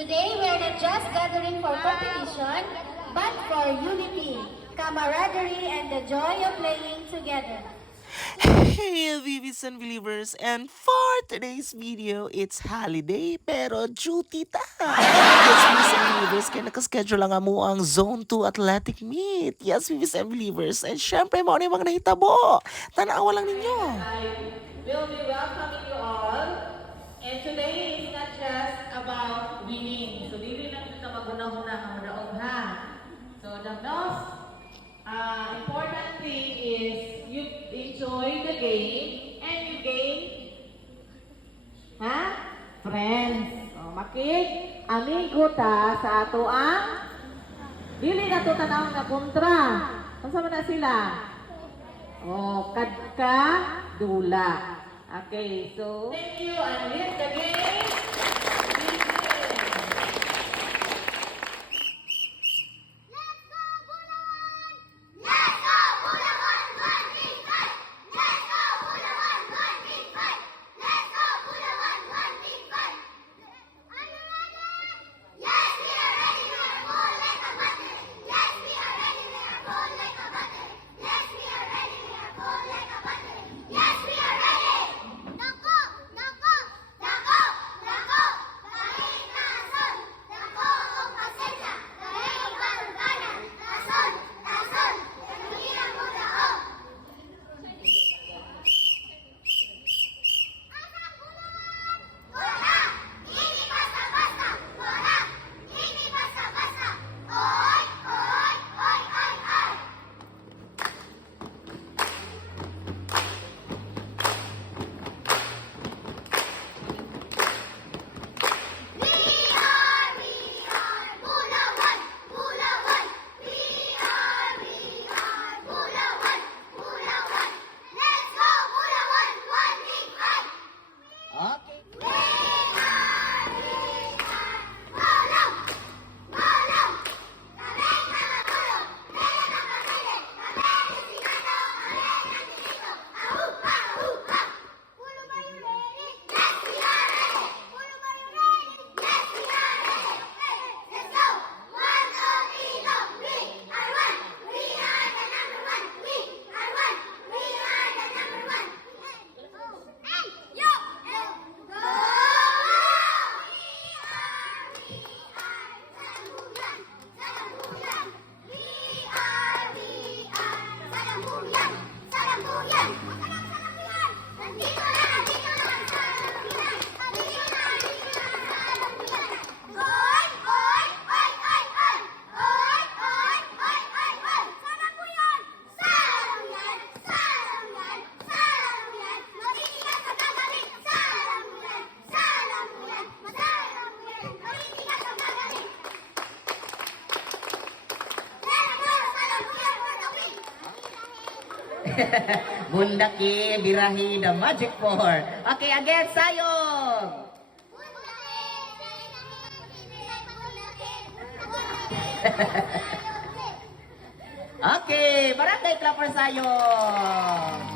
Today, we are not just gathering for competition, but for unity, camaraderie, and the joy of playing together. Hey, Vivis and Believers, and for today's video, it's holiday pero duty time. Yes, Vivis and Believers, kaya nakaschedule lang mo ang Zone 2 Athletic Meet. Yes, Vivis and Believers, and syempre mo yung mga nahitabo. Tanawa lang ninyo. I will be welcoming you all. And today is not just about winning. So, dili lang kita magunahuna ang madaog ha. So, the most important thing is you enjoy the game and you gain friends. O, makig, amigo ta sa ato ang dili na to tanaw na kontra. Kung man na sila? Oh, kadka dula. Okay, so thank you and here's the game. Bundaki, birahi, the magic four. Okay, again, sayong. Okay, barangay clapper sayong.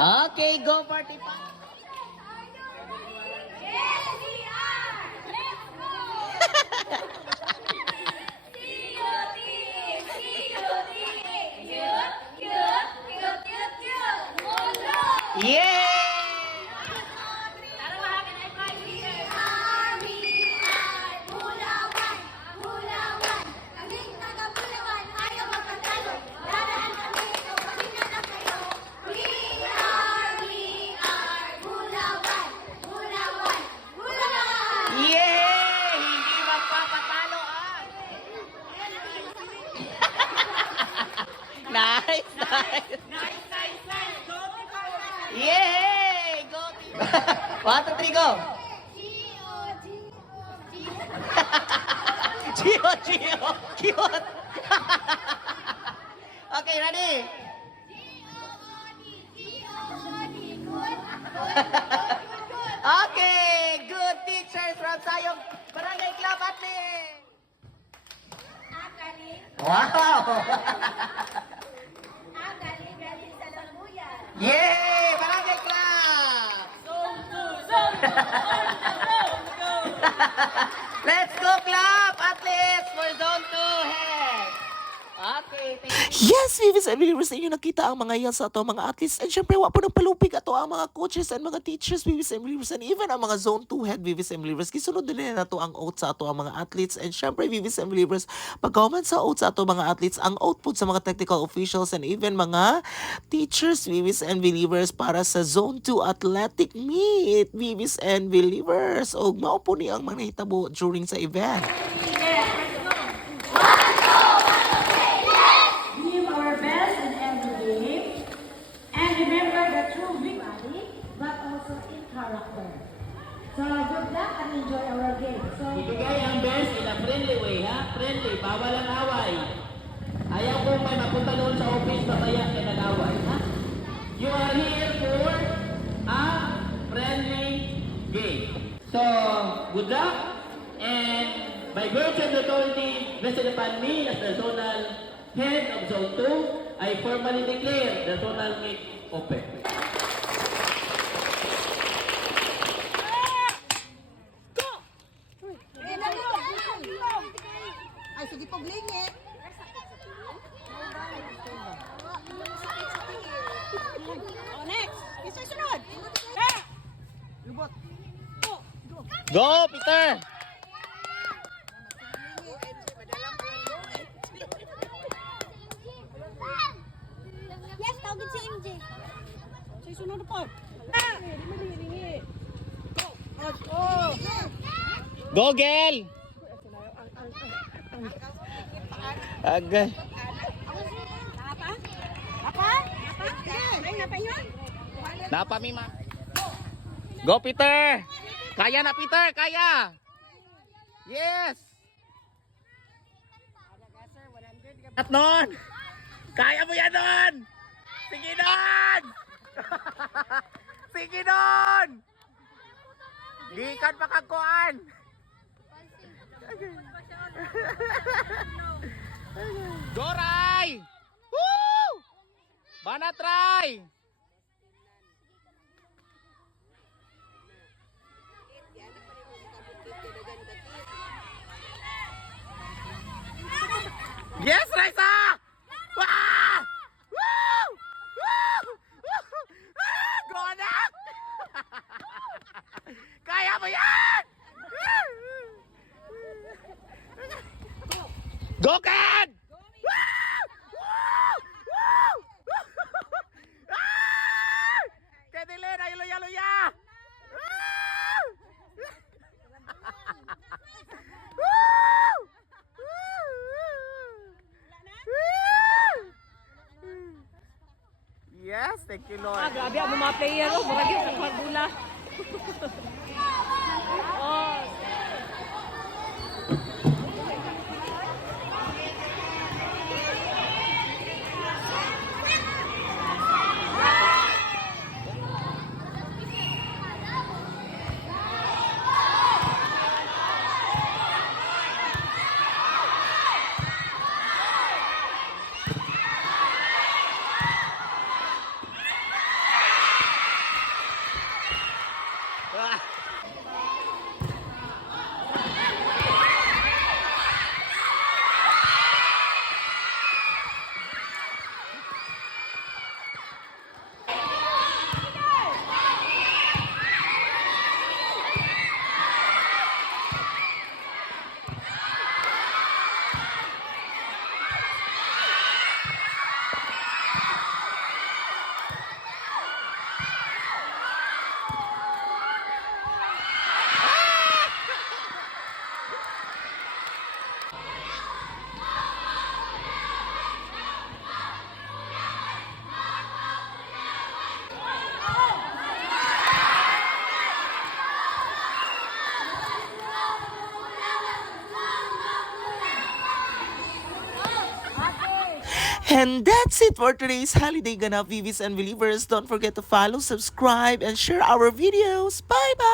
Okay, go party pa. Yes, we are! Let's Yay! Yay! Hindi magpapatalo ang... Nice, nice. Yay! Go team! 1, 2, 3, go! Gio, Gio! Cute! Okay, ready? Okay, good teachers from Sayong Barangay Club Athlete! Wow! Yay! Barangay Club! Let's go club, athletes, for zone 2 head. Okay, thank you. Yes, Vivis and Believers, inyo nakita ang mga yan sa ato mga athletes. And syempre, wa po ng palupig ato ang mga coaches and mga teachers, Vivis and Believers, and even ang mga zone 2 head, Vivis and Believers. Kisunod din na to ang oath sa ato ang mga athletes. And syempre, Vivis and Believers, pag-comment sa oath sa ato mga athletes, ang oath po sa mga technical officials and even mga teachers, Vivis and Believers, para sa zone 2 athletic meet, Vivis and Believers. O mao po ni ang mga nahitabo during sa event. Give our best in every game, and remember the true victory, but also in character. So good luck and enjoy our game. So Ibigay ang best in a friendly way, ha? Friendly, bawal ang away. Ayaw ko may mapunta doon sa office mamaya kaya nag-away, ha? You are here for a friendly game. So, good luck, and by virtue of the authority vested upon me as the zonal head of Zone 2, I formally declare the zonal meet open. Ay, sige po, glingit. Oh, next. Isa sunod. Lubot. Go, Peter! Yes, tawagin si MJ. Sa sunod po. Oh. Go, Gel! Agay. Apa? Apa? Ay, napa yun? Napa, Mima. Go, Peter! Kaya na, Peter! Kaya! Yes! At nun! Kaya mo yan nun! Sige nun! Sige nun! Gikan pa kagkuan! Go, Ray! Woo! Banat, Ray! Yes, Raisa! Wah! Woo! Woo! Ah! Go, anak! Kaya mo yan! Go, Ken! Woo! Woo! Woo! Ah! Kedilena, luya-luya! Ah! Woo! Yes, thank you, Lord. grabe ang mga player, oh, marami sa kagula. And that's it for today's holiday ganap, Vivis and Believers. Don't forget to follow, subscribe, and share our videos. Bye-bye!